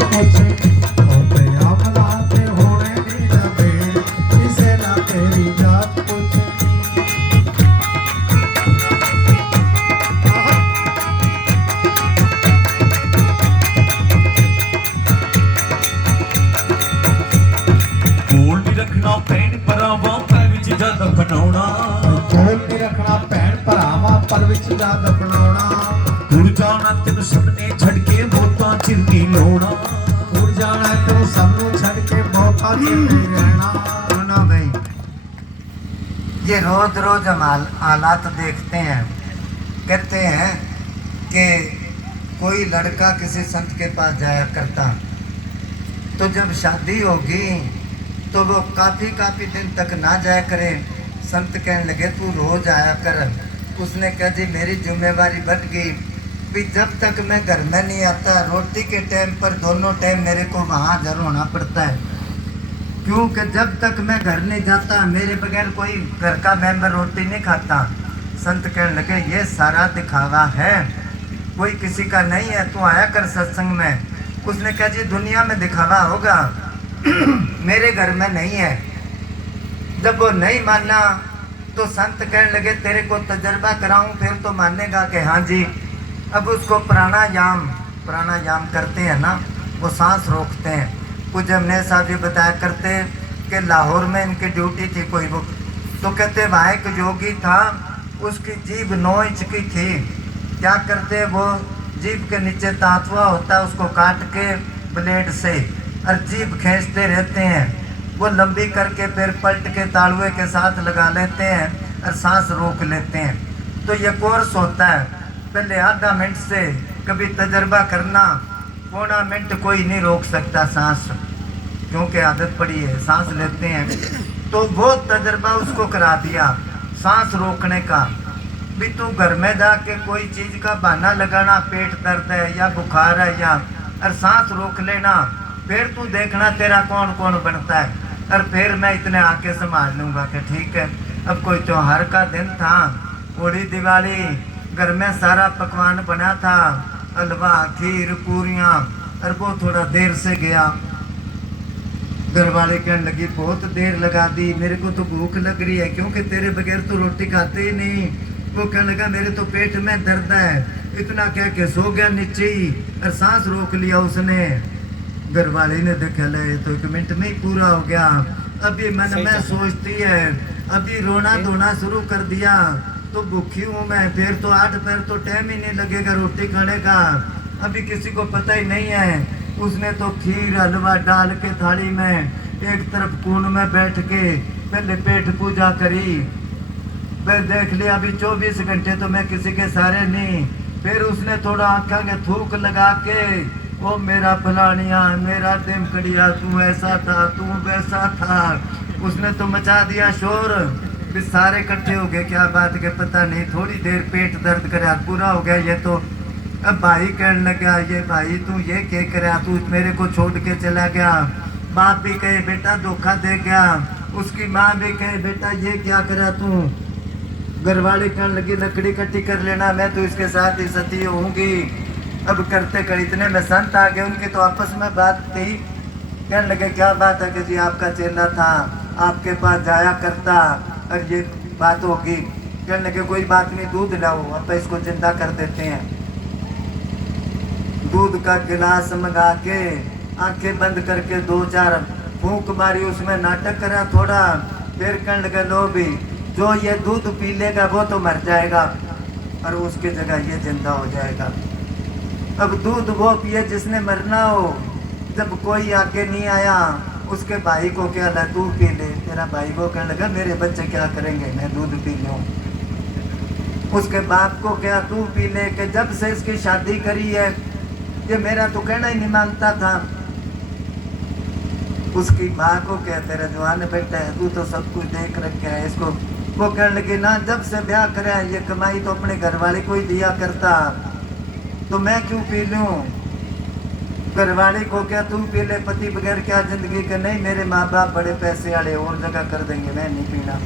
जात पूछे होते अमला ते होने दी न भेड़ किसे ना तेरी जात पूछे। कोल नहीं रखना भैन भरावां पर विच जा दफनाउणा कोल नहीं रखना भैन भरावां पर विच जा दफनाउणा उड़ जाना तेन सबने छड़ के बोता चिरनी लाउणा उड़ जाना तेन सबनू छड़ के बोता चिरनी रहना। सुनो भाई, ये रोज रोज हम हालात देखते हैं। कहते हैं कि कोई लड़का किसी संत के पास जाया करता, तो जब शादी होगी तो वो काफ़ी दिन तक ना जाया करे। संत कहने लगे तू रोज आया कर। उसने कहा जी मेरी जिम्मेवारी बढ़ गई, भी जब तक मैं घर में नहीं आता रोटी के टाइम पर दोनों टाइम मेरे को वहाँ हाजिर होना पड़ता है, क्योंकि जब तक मैं घर नहीं जाता मेरे बगैर कोई घर का मेंबर रोटी नहीं खाता। संत कहने लगे ये सारा दिखावा है, कोई किसी का नहीं है, तू आया कर सत्संग में। उसने कहा जी दुनिया में दिखावा होगा मेरे घर में नहीं है। जब वो नहीं माना तो संत कहने लगे तेरे को तजर्बा कराऊं फिर तो मानेगा कि हाँ जी। अब उसको प्राणायाम करते हैं ना, वो सांस रोकते हैं। कुछ हमने साहब ये बताया करते कि लाहौर में इनकी ड्यूटी थी कोई वो, तो कहते वहाँ एक योगी था, उसकी जीभ 9 इंच की थी। क्या करते वो जीभ के नीचे तांतुआ होता है उसको काट के ब्लेड से और जीभ खींचते रहते हैं। वो लंबी करके फिर पलट के तालुए के साथ लगा लेते हैं और सांस रोक लेते हैं। तो ये कोर्स होता है, पहले आधा मिनट से कभी तजर्बा करना, पौना मिनट कोई नहीं रोक सकता सांस, क्योंकि आदत पड़ी है सांस लेते हैं। तो वो तजर्बा उसको करा दिया सांस रोकने का। भी तू घर में जाके कोई चीज़ का बहाना लगाना, पेट दर्द है या बुखार है या, और सांस रोक लेना, फिर तू देखना तेरा कौन कौन बनता है। और फिर मैं इतने आके संभाल लूँगा कि ठीक है। अब कोई त्योहार का दिन था, होली दिवाली, घर में सारा पकवान बना था, हलवा खीर पूरियाँ, और वो थोड़ा देर से गया। घर वाले कहने लगी बहुत देर लगा दी, मेरे को तो भूख लग रही है, क्योंकि तेरे बगैर तो रोटी खाते ही नहीं। वो कहने लगा मेरे तो पेट में दर्द है। इतना कह के सो गया नीचे ही और सांस रोक लिया उसने। घर वाले ने देखा ले तो 1 मिनट में ही पूरा हो गया। अभी मन में सोचती है, अभी रोना धोना शुरू कर दिया तो भूखी हूँ मैं, फिर तो 8 पैर तो टाइम ही नहीं लगेगा रोटी खाने का, अभी किसी को पता ही नहीं है। उसने तो खीर हलवा डाल के थाली में एक तरफ कोन में बैठ के पहले पेट पूजा करी। फिर देख लिया अभी 24 घंटे तो मैं किसी के सारे नहीं। फिर उसने थोड़ा आँखों के थूक लगा के, ओ मेरा फलानिया मेरा दिमकड़िया, तू ऐसा था तू वैसा था, उसने तो मचा दिया शोर। फिर सारे इकट्ठे हो गए, क्या बात के पता नहीं, थोड़ी देर पेट दर्द कर पूरा हो गया ये तो। अब भाई कहने लगा ये भाई तू ये क्या कर, तू मेरे को छोड़ के चला गया। बाप भी कहे बेटा धोखा दे गया, उसकी माँ भी कहे बेटा ये क्या करा तू। घरवाली कहने लगी लकड़ी इकट्ठी कर लेना, मैं तो इसके साथ ही सती होंगी। अब करते कर इतने में संत आ गए, उनकी तो आपस में बात थी। कहने लगे क्या बात है कि जी आपका चेला था, आपके पास जाया करता और ये बात होगी। कहने लगे कोई बात नहीं, दूध लाओ, अब इसको जिंदा कर देते हैं। दूध का गिलास मंगा के आंखें बंद करके 2-4 फूंक मारी, उसमें नाटक करा थोड़ा। फिर कहने लगे लो भी जो ये दूध पी लेगा वो तो मर जाएगा और उसकी जगह ये जिंदा हो जाएगा। अब दूध वो पिए जिसने मरना हो। जब कोई आके नहीं आया, उसके भाई को क्या ला तू पी ले। तेरा भाई को कहने लगा मेरे बच्चे क्या करेंगे, मैं दूध पी लूँ। उसके बाप को क्या तू पी ले, कि जब से इसकी शादी करी है ये मेरा तो कहना ही नहीं मानता था। उसकी माँ को क्या तेरा जवान बेटा है, तू तो सब कुछ देख रखा है इसको। वो कहने लगी ना जब से ब्याह करे ये कमाई तो अपने घर वाले को ही दिया करता, तो मैं क्यों पी लूँ। घर वाले को क्या तू पी ले, पति बगैर क्या जिंदगी के। नहीं मेरे माँ बाप बड़े पैसे वाले और जगह कर देंगे, मैं नहीं पीना।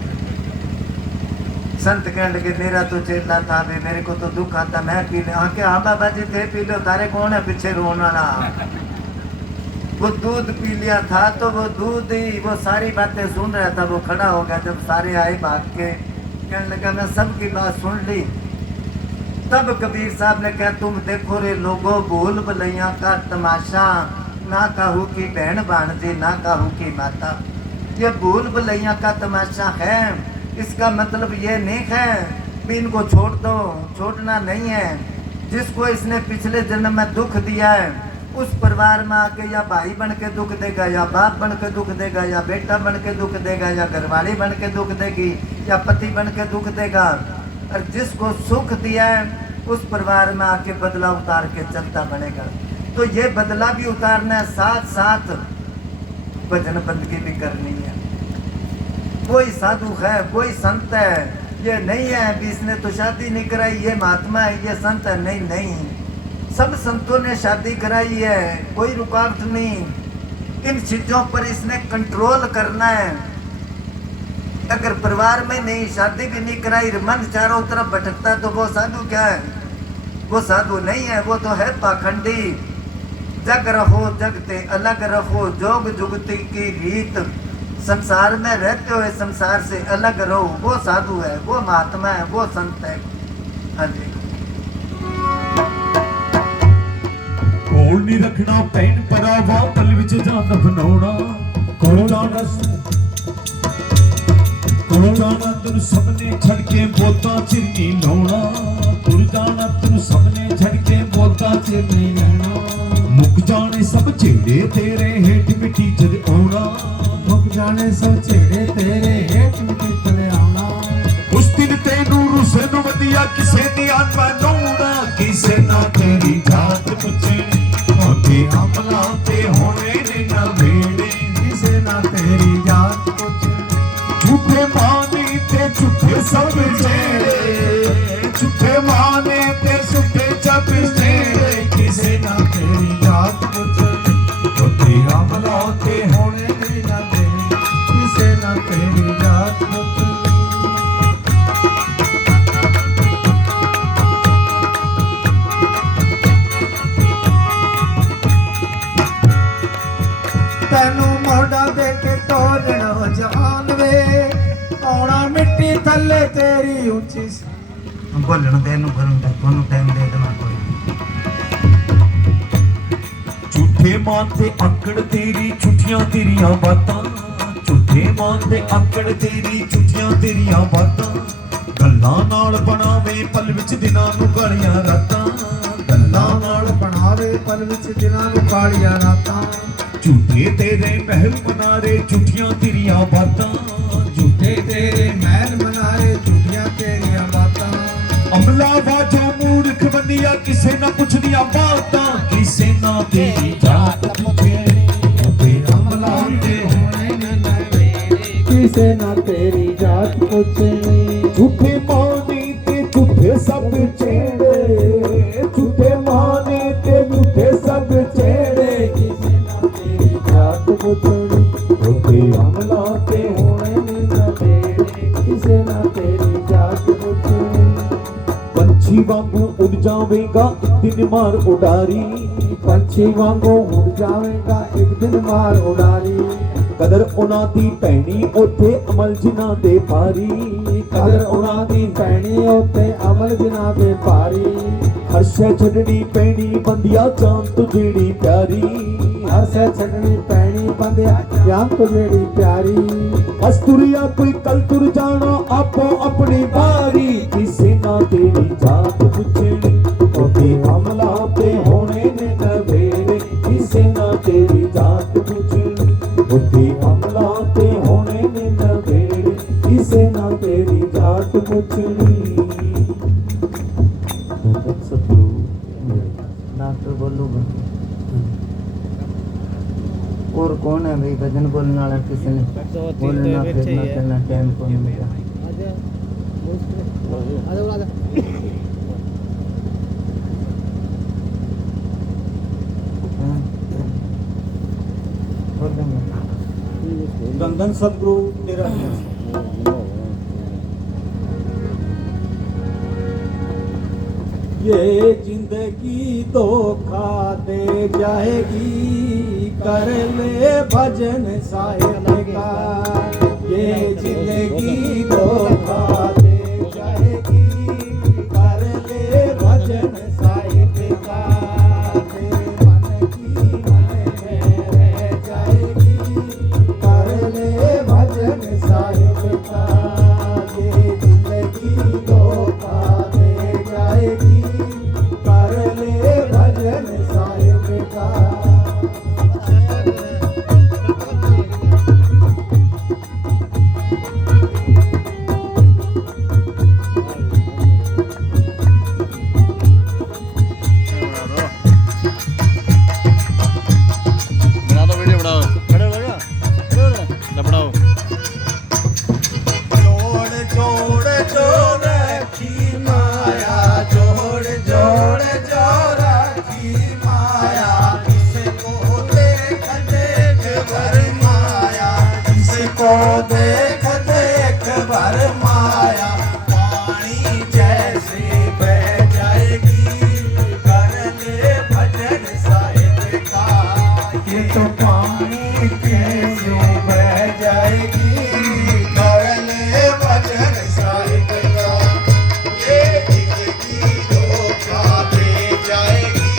संत कहने लगे मेरा तो चेला था भी, मेरे को तो दुख आता मैं पी ले। हाँ क्या हाँ बाबा जी थे पी लो, तारे कौन है पीछे रोने वाला। वो दूध पी लिया था तो वो दूध ही वो सारी बातें सुन रहा था। वो खड़ा हो गया जब सारे आए भाग के, कहने लगा मैं सबकी बात सुन ली। तब कबीर साहब ने कहा तुम देखो रे लोगों, भूल भुलैया का तमाशा, ना कहूँ की बहन भाणजी ना कहूँ की माता। ये भूल भुलैया का तमाशा है। इसका मतलब ये नहीं है भी इनको छोड़ दो, छोड़ना नहीं है। जिसको इसने पिछले जन्म में दुख दिया है उस परिवार में आके या भाई बन के दुख देगा, या बाप बन के दुख देगा, या बेटा बन के दुख देगा, या घरवाली बन के दुख देगी, या पति बन के दुख देगा। और जिसको सुख दिया है उस परिवार में आके बदला उतार के चलता बनेगा। तो ये बदला भी उतारना है, साथ साथ भजन बंदगी भी करनी है। कोई साधु है, कोई संत है, ये नहीं है भी इसने तो शादी नहीं कराई, ये महात्मा है, ये संत है। नहीं नहीं, सब संतों ने शादी कराई है, कोई रुकावट नहीं। इन चीजों पर इसने कंट्रोल करना है। अगर परिवार में नहीं, शादी भी नहीं कराई, मन चारों तरफ भटकता तो वो साधु क्या है? वो साधु नहीं है, वो तो है पाखंडी। जग रहो जगते अलग रहो, जोग जुगती की रीत। संसार में रहते हुए संसार से अलग रहो, वो साधु है, वो महात्मा है, वो संत है। हाँ जी। ਕੋਲ ਨਹੀਂ ਰੱਖਣਾ ਭੈਣ ਭਰਾਵਾ, ਪਲ ਵਿੱਚ ਜਾਨ ਬਣਾਉਣਾ। ਕੋਲ ਜਾਣਾ ਤੈਨੂੰ ਸਭ ਨੇ ਛੱਡ ਕੇ ਬੋਤਾਂ ਚ ਨਹੀਂ ਲਾਉਣਾ। ਤੁਰ ਜਾਣਾ ਤੈਨੂੰ ਸਭ ਨੇ ਛੱਡ ਕੇ ਬੋਤਾਂ ਚ ਨਹੀਂ ਲੈਣਾ। ਮੁੱਕ ਜਾਣੇ ਸਭ ਝੇੜੇ ਤੇਰੇ ਹੇਠ ਮਿੱਟੀ ਚ ਆਉਣਾ। ਮੁੱਕ ਜਾਣੇ ਸਭ ਝੇੜੇ ਤੇਰੇ ਹੇਠ ਮਿੱਟੀ ਤਲੇ ਆਉਣਾ। ਉਸ ਦਿਨ ਤੈਨੂੰ ਰੁੱਸੇ ਨੂੰ ਵਧੀਆ ਕਿਸੇ ਦੀ ਆਤਮਾ ਲਾਉਣਾ। ਕਿਸੇ ਨਾ ਤੇਰੀ ਜਾਤ ਪੁੱਛਣੀ, ਅੱਗੇ ਅਮਲਾਂ ਤੇ ਹੋਣੇ ਨੇ ਨਾ ਵੇੜੇ। ਕਿਸੇ ਨਾ ਤੇਰੀ ਜਾਤ ਪੁੱਛਣੀ, ਝੂਠੇ ਮਾਨੇ ਤੇ ਝੂਠੇ ਸਭ ਜਿਹੜੇ, ਝੂਠੇ ਮਾਨੇ ਤੇ ਝੂਠੇ ਸਭ ਜਿਹੜੇ। ਕਿਸੇ ਨਾ ਤੇਰੀ ਜਾਤ ਪੁੱਛਣੀ, ਅੱਗੇ ਅਮਲਾਂ ਤੇ ਹੋਣੇ ਹੋਣੇ ਨਾ ਤੇਰੀ, ਕਿਸੇ ਨਾ ਤੇਰੀ ਜਾਤ ਪੁੱਛਣੀ। ਤੈਨੂੰ ਮੋਢਾ ਦੇ ਕੇ ਤੋੜਨਾ ਜਹਾਨ ਵੇ, ਆਉਣਾ ਮਿੱਟੀ ਥੱਲੇ ਤੇਰੀ ਉੱਚੀ। बोलन दे नू करूंगा, कोनो टाइम दे देना कोई। ਝੂਠੇ ਮਾਨ ਤੇ ਆਕੜ ਤੇਰੀ, ਝੂਠੀਆਂ ਤੇਰੀਆਂ ਬਾਤਾਂ। ਝੂਠੇ ਮਾਨ ਤੇ ਆਕੜ ਤੇਰੀ, ਝੂਠੀਆਂ ਤੇਰੀਆਂ ਬਾਤਾਂ। ਗੱਲਾਂ ਨਾਲ ਬਣਾਵੇ ਪਲ ਵਿੱਚ ਦਿਨਾਂ ਨੂੰ ਕਾਲੀਆਂ ਰਾਤਾਂ। ਗੱਲਾਂ ਨਾਲ ਬਣਾਵੇ ਪਲ ਵਿੱਚ ਦਿਨਾਂ ਨੂੰ ਕਾਲੀਆਂ ਰਾਤਾਂ। ਝੂਠੇ ਤੇਰੇ ਮਹਿਲ ਮਨਾਰੇ, ਝੂਠੀਆਂ ਤੇਰੀਆਂ ਬਾਤਾਂ। ਝੂਠੇ ਤੇਰੇ ਮਹਿਲ ਮਨਾਰੇ, ਝੂਠੀਆਂ ਤੇਰੀਆਂ ਬਾਤਾਂ। ਅਮਲਾ ਵਾਜੋ ਮੂਰਖ ਬੰਦਿਆ, ਕਿਸੇ ਨਾ ਪੁੱਛਦੀਆਂ ਬਾਤਾਂ। ਕਿਸੇ ਨਾ ਤੇਰੀ ਜਾਤ ਪੁੱਛਣੀ, ਤੇ ਅਮਲਾ ਤੇ ਹੋਣੇ ਨਾ ਤੇਰੇ, ਕਿਸੇ ਨਾ ਤੇਰੀ ਜਾਤ ਪੁੱਛਣੀ। ਝੂਠੇ ਮਾਨੇ ਤੇ ਝੂਠੇ ਸਭ ਚੇੜੇ। ਝੂਠੇ ਮਾਨੇ ਤੇ ਝੂਠੇ ਸਭ ਚੇੜੇ। ਕਿਸੇ ਨਾ ਤੇਰੀ ਜਾਤ ਪੁੱਛਣੀ, ਤੇ ਅਮਲਾ ਤੇ ਹੋਣੇ ਨਾ ਤੇਰੇ, ਕਿਸੇ ਨਾ ਤੇਰੀ ਜਾਤ ਪੁੱਛਣੀ। ਪੰਛੀ ਵਾਂਗੂ ਉੱਡ ਜਾਵੇਗਾ ਇੱਕ ਦਿਨ ਮਾਰ ਉਡਾਰੀ। ਪੰਛੀ ਵਾਂਗੂ ਉੱਡ ਜਾਵੇਗਾ ਇੱਕ ਦਿਨ ਮਾਰ ਉਡਾਰੀ। ਕਦਰ ਉਹਨਾਂ ਦੀ ਪੈਣੀ ਉੱਥੇ ਅਮਲ ਜਿਨ੍ਹਾਂ ਦੇ ਭਾਰੀ। ਕਦਰ ਉਹਨਾਂ ਦੀ ਪੈਣੀ ਉੱਤੇ ਅਮਲ ਜਿਨ੍ਹਾਂ ਦੇ ਭਾਰੀ। ਹਰਸ਼ੈ ਛੱਡਣੀ ਪੈਣੀ ਬੰਦਿਆ ਜਾਨ ਤੋਂ ਜਿਹੜੀ ਪਿਆਰੀ। ਹਰਸ਼ੈ ਛੱਡਣੀ ਪੈਣੀ ਬੰਦਿਆ ਜਾਨ ਤੋਂ ਜਿਹੜੀ ਪਿਆਰੀ। ਅਸ ਤੁਰਿਆ ਕੋਈ ਕੱਲ ਤੁਰ ਜਾਣਾ ਆਪੋ ਆਪਣੀ ਵਾਰੀ। ਕਿਸੇ ਨਾ ਤੇਰੀ ਜਾਤ ਪੁੱਛਣੀ, ਉਹਦੇ ਅਮਲਾਂ ਤੇ ਹੋਣੇ ਨੇ ਨਵੇੜੇ। ਕਿਸੇ ਨਾ ਤੇਰੀ ਜਾਤ ਪੁੱਛਣੀ, ਉਹਦੇ ਅਮਲਾਂ ਤੇ ਹੋਣੇ ਨੇ ਨਵੇੜੇ। ਕਿਸੇ ਨਾ ਤੇਰੀ ਜਾਤ ਪੁੱਛਣੀ। डॉक्टर बोलूगा और कौन है भाई? भजन बोलने वाला किसी ने बोलना फिरना करना टाइम को मिलेगा। धन सदगुरु तेरा ये जिंदगी धोखा दे जाएगी, कर ले भजन साहिब का। ये जिंदगी धोखा दे जाएगी, कर ले भजन साहिब का। तेरे मन की मन में रह जाएगी, कर ले भजन साहिब का। ये जिंदगी धोखा दे जाएगी, कर ले भजन साहिब का। बना दो वीडियो, बनाओ, खड़े हो जाएगा, खड़े हो जाएगा, बनाओ। जोड़ जोड़ जो रखी माया, जोड़ जोड़ जो रखी माया। इसको देख देख भर माया, इसको देख देख भर माया। पानी जैसे बह जाएगी, कर ले भजन साहिब का। ये तो पानी कैसे बह जाएगी, कर ले भजन साहिब का। ये जिंदगी धोखा दे जाएगी,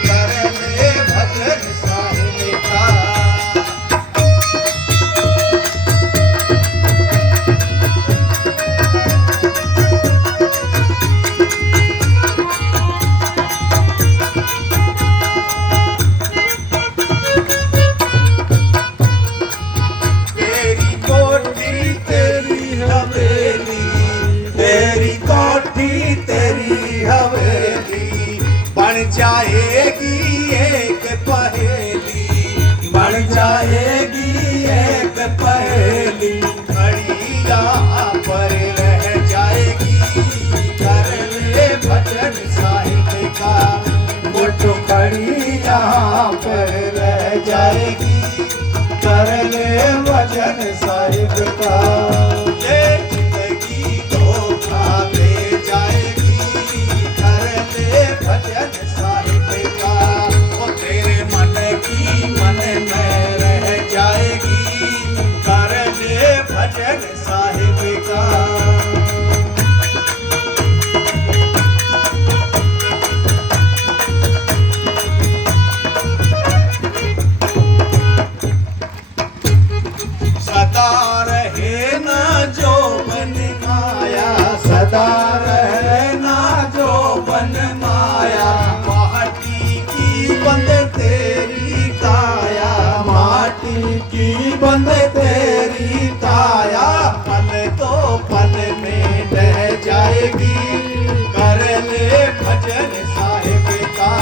कर ले भजन साहिब का। तेरी कोठी तेरी हवेली, तेरी कोठी तेरी हवेली। बन जाएगी एक पहेली, बन जाएगी एक पहेली। खड़ी यहाँ पर रह जाएगी, कर ले भजन साहिब का। वो तो खड़ी यहाँ पर रह जाएगी, कर ले भजन साहिब का। ये जिंदगी धोखा दे जाएगी, कर ले भजन साहिब का। वो तेरे मन की मन में रह जाएगी, कर ले भजन साहिब का। सदा रहे ना जो बन माया, सदा रहे ना जो बन माया। माटी की बंद तेरी काया, माटी की बंद तेरी काया। पल तो पल में ढह जाएगी, कर ले भजन साहिब का।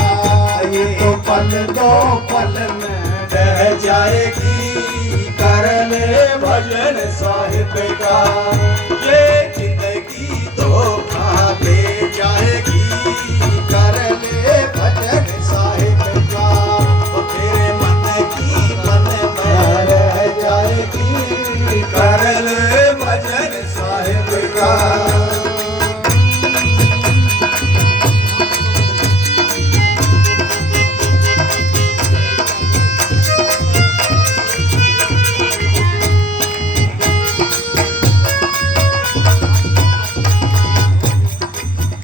ये तो पल दो पल में ढह जाएगी, कर ले भजन साहिब का। ये जिंदगी धोखा दे जाएगी, कर ले भजन साहिब का। वो तेरे मन की मन में रह जाएगी, कर ले भजन साहिब का।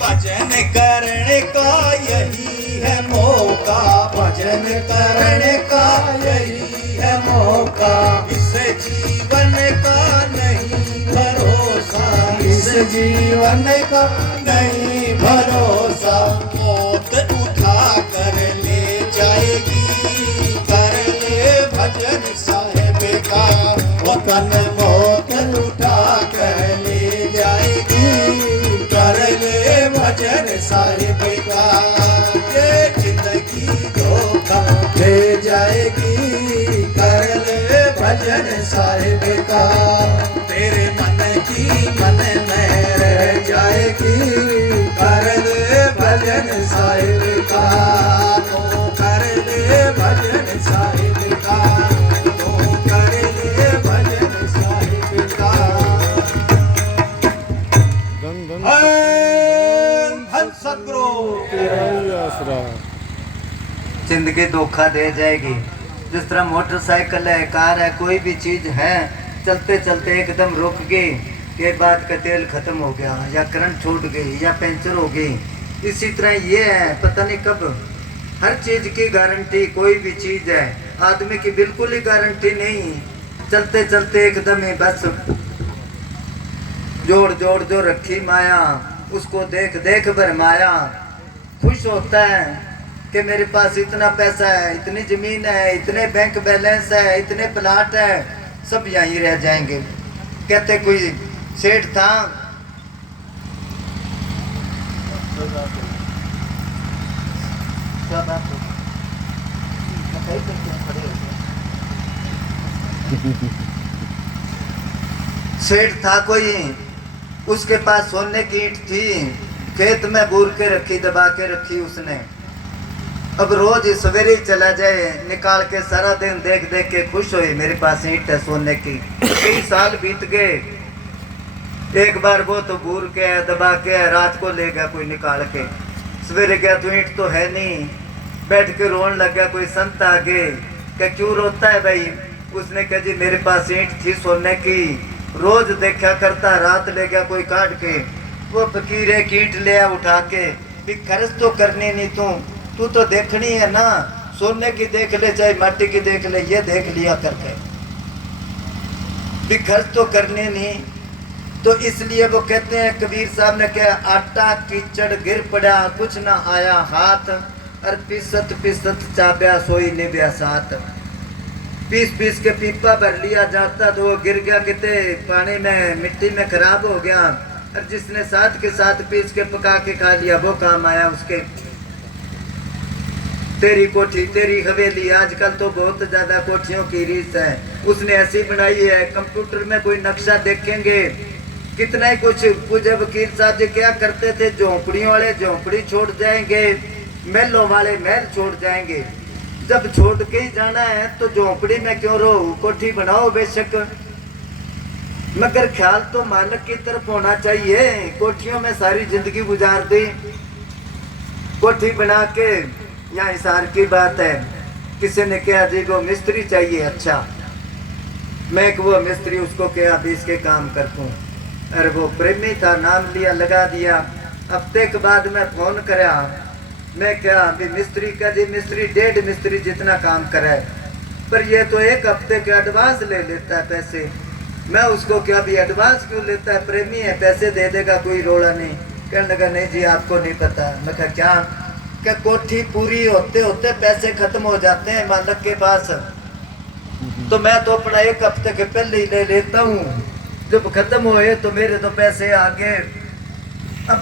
भजन करने का यही है मौका, भजन करने का यही है मौका। इस जीवन का नहीं भरोसा, इस जीवन का नहीं भरोसा। मौत उठा कर ले जाएगी, कर ले भजन साहिब का। वतन मौत उठा कर ले जाएगी, कर ले भजन साहिब का। ये जिंदगी धोखा ले जाएगी, कर ले भजन साहिब का। तेरे मन की मन में रह जाएगी, कर ले भजन साहिब का। तो कर ले भजन साहिब का, तो कर ले भजन साहिब का। जिंदगी धोखा दे जाएगी, जिस तरह मोटरसाइकिल है, कार है, कोई भी चीज़ है, चलते चलते एकदम रुक गई के बाद का तेल खत्म हो गया या करंट छूट गई या पंचर हो गई। इसी तरह ये है, पता नहीं कब हर चीज़ की गारंटी, कोई भी चीज़ है, आदमी की बिल्कुल ही गारंटी नहीं। चलते चलते एकदम ही बस जोड़ जोड़ जो रखी माया, उसको देख देख भरमाया। खुश होता है कि मेरे पास इतना पैसा है, इतनी ज़मीन है, इतने बैंक बैलेंस है, इतने प्लाट है, सब यहीं रह जाएंगे। कहते कोई सेठ था, सेठ था कोई, उसके पास सोने की ईंट थी, खेत में बूर के रखी, दबा के रखी उसने। अब रोज सवेरे ही चला जाए, निकाल के सारा दिन देख देख के खुश हुई, मेरे पास ईंट है सोने की। कई साल बीत गए, एक बार वो तो बूर के है, दबा के है, रात को ले गया कोई निकाल के। सवेरे गया तो ईंट तो है नहीं, बैठ के रोने लग गया। कोई संत आगे क्या क्यों रोता है भाई? उसने कहा जी मेरे पास ईंट थी सोने की, रोज देखा करता, रात ले गया कोई काट के। वो फकीर एक ईंट ले आ उठा के, भी खर्च तो करनी नहीं, तू तो देखनी है ना, सोने की देख ले चाहे माटी की देख ले, ये देख लिया करके, भी खर्च तो करने नहीं। तो इसलिए वो कहते हैं, कबीर साहब ने कहा, आटा कीचड़ गिर पड़ा कुछ ना आया हाथ, और पिसत पिसत चाब्या सोई निभ्या साथ। पीस पीस के पीपा भर लिया जाता तो वो गिर गया कितने पानी में, मिट्टी में खराब हो गया, और जिसने साथ के साथ पीस के पका के खा लिया वो काम आया उसके। तेरी कोठी तेरी हवेली, आजकल तो बहुत ज्यादा कोठियों की रीस है, उसने ऐसी बनाई है। कंप्यूटर में कोई नक्शा देखेंगे, कितना ही कुछ। पूज्य वकील साहब जी क्या करते थे, झोंपड़ियों वाले झोंपड़ी छोड़ जाएंगे, महलों वाले महल छोड़ जाएंगे। जब छोड़ के ही जाना है तो झोंपड़ी में क्यों रहो, कोठी बनाओ बेशक, मगर ख्याल तो मालिक की तरफ होना चाहिए। कोठियों में सारी जिंदगी गुजार दी, कोठी बना के। यहाँ हिसार की बात है, किसी ने कहा जी को मिस्त्री चाहिए, अच्छा मैं वो मिस्त्री उसको कहा भी इसके काम करता हूँ, अरे वो प्रेमी था, नाम लिया लगा दिया। हफ्ते के बाद मैं फोन करा, मैं क्या भी मिस्त्री का जी मिस्त्री 1.5 मिस्त्री जितना काम करे, पर ये तो 1 हफ्ते के एडवांस ले लेता है पैसे। मैं उसको क्या भी एडवांस क्यों लेता है, प्रेमी है, पैसे दे देगा, कोई रोड़ा नहीं। कहने लगा नहीं जी आपको नहीं पता। मैं कहा क्या कोठी पूरी होते होते पैसे खत्म हो जाते हैं मालिक के पास, तो मैं तो अपना 1 हफ्ते के पहले ही ले लेता हूँ, जब खत्म हुए तो मेरे तो पैसे आ गए। अब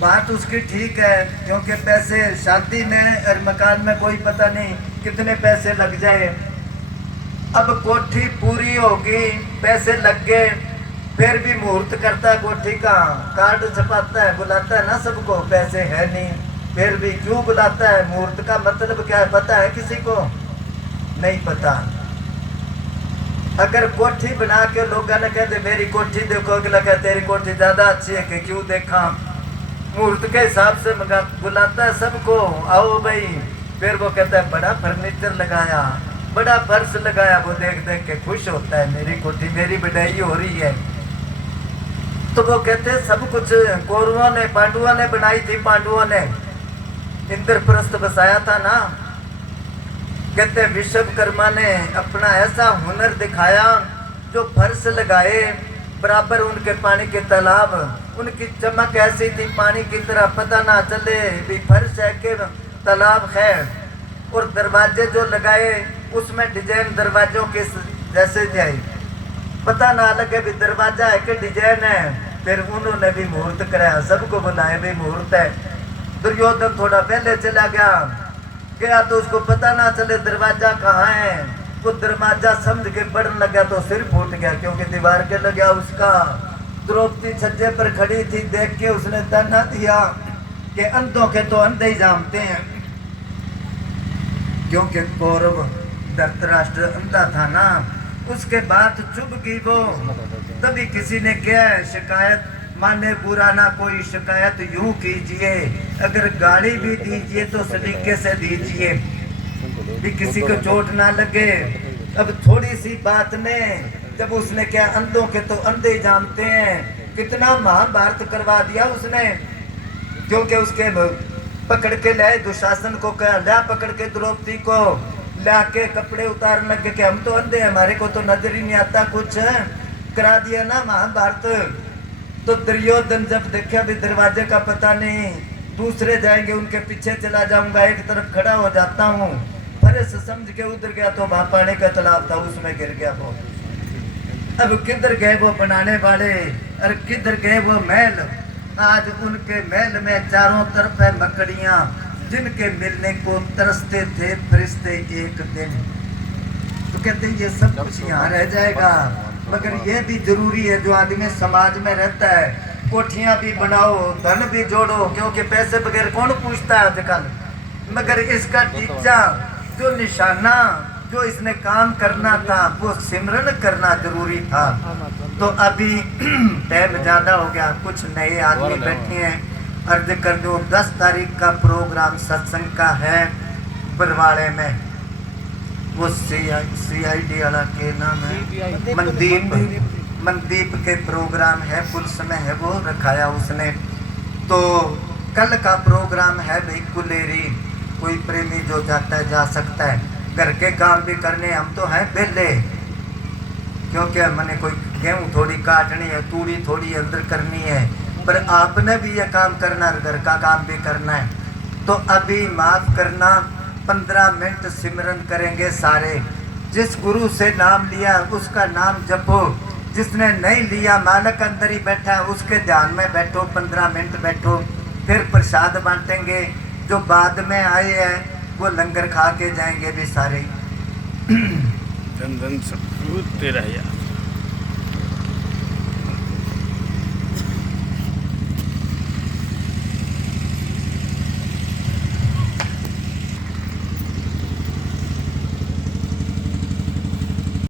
बात उसकी ठीक है, क्योंकि पैसे शादी में और मकान में कोई पता नहीं कितने पैसे लग जाए। अब कोठी पूरी होगी, पैसे लग गए, फिर भी मुहूर्त करता है कोठी का, कार्ड छपाता है, बुलाता है ना सबको, पैसे है नहीं, फिर भी क्यों बुलाता है? मुहूर्त का मतलब क्या है पता है किसी को? नहीं पता। अगर कोठी बना के लोगों ने कहते मेरी कोठी देखो, अगला कहते तेरी कोठी ज्यादा अच्छी है, कि क्यों देखा? मुहूर्त के हिसाब से बुलाता है सबको, आओ भाई। फिर वो कहता है बड़ा फर्नीचर लगाया, बड़ा फर्श लगाया, वो देख देख के खुश होता है, मेरी कोठी मेरी बढ़ाई हो रही है। तो वो कहते हैं सब कुछ कौरवों ने पांडवों ने बनाई थी, पांडवों ने इंद्रप्रस्थ बसाया था ना। कहते विश्वकर्मा ने अपना ऐसा हुनर दिखाया, जो फर्श लगाए बराबर उनके पानी के तालाब, उनकी चमक ऐसी थी पानी की तरह, पता ना चले भी फर्श है कि तालाब है। और दरवाजे जो लगाए उसमें डिजाइन दरवाजों के जैसे जाए, पता ना लगे भी दरवाजा है कि डिजाइन है। फिर उन्होंने भी मुहूर्त कराया, सबको बुलाए भी मुहूर्त है। दुर्योधन थोड़ा पहले चला गया तो उसको पता ना चले दरवाजा कहाँ है। वो दरवाजा समझ के बढ़ने लगा तो सिर फूट गया, क्योंकि दीवार के लगा उसका। द्रौपदी छज्जे पर खड़ी थी, देख के उसने ताना दिया कि अंधों के तो अंधे ही जानते हैं, क्योंकि कौरव धृतराष्ट्र अंधा था ना। उसके बाद चुप गई वो। तभी किसी ने क्या शिकायत, माने बुरा ना कोई शिकायत यूं कीजिए, अगर गाली भी दीजिए तो सलीके से दीजिए। भी किसी को चोट ना लगे। अब थोड़ी सी बात ने जब उसने क्या, अंधों के तो अंधे ही जानते हैं, कितना महाभारत करवा दिया उसने। क्योंकि उसके पकड़ के लाए दुशासन को, कहा ला पकड़ के द्रौपदी को ला के कपड़े उतारने लगे कि हम तो अंधे, हमारे को तो नजर ही नहीं आता कुछ, करा दिया ना महाभारत। तो दुर्योधन जब देखा भी दरवाजे का पता नहीं, दूसरे जाएंगे उनके पीछे चला जाऊंगा, एक तरफ खड़ा हो जाता हूँ, फरस समझ के उधर गया तो वहां पानी का तालाब था, उसमें गिर गया वो। अब किधर गए वो बनाने वाले और किधर गए वो महल। आज उनके महल में चारों तरफ है मकड़ियां, जिनके मिलने को तरसते थे फरिश्ते एक दिन। तो कहते हैं ये सब कुछ यहाँ रह जाएगा, मगर ये भी जरूरी है जो आदमी समाज में रहता है, कोठियां भी बनाओ, धन भी जोड़ो, क्योंकि पैसे बगैर कौन पूछता है आजकल। मगर इसका टीचा जो निशाना जो इसने काम करना था वो सिमरन करना जरूरी था। तो अभी टाइम ज्यादा हो गया, कुछ नए आदमी बैठे हैं। अर्ज कर दो 10 तारीख का प्रोग्राम सत्संग का है बरवाड़े में, वो CID वाला के नाम है मनदीप के प्रोग्राम है, पुलिस में है वो रखाया उसने। तो कल का प्रोग्राम है भाई कुलेरी, कोई प्रेमी जो जाता है जा सकता है, घर के काम भी करने हम तो हैं बेले, क्योंकि मैंने कोई गेहूँ थोड़ी काटनी है, तूड़ी थोड़ी अंदर करनी है, पर आपने भी ये काम करना है, घर का काम भी करना है। तो अभी माफ करना 15 मिनट सिमरन करेंगे सारे। जिस गुरु से नाम लिया उसका नाम जपो, जिसने नहीं लिया मालक अंदर ही बैठा है उसके ध्यान में बैठो, 15 मिनट बैठो, फिर प्रसाद बांटेंगे। जो बाद में आए हैं वो लंगर खा के जाएंगे भी सारे। धन धन सब तेरा यार।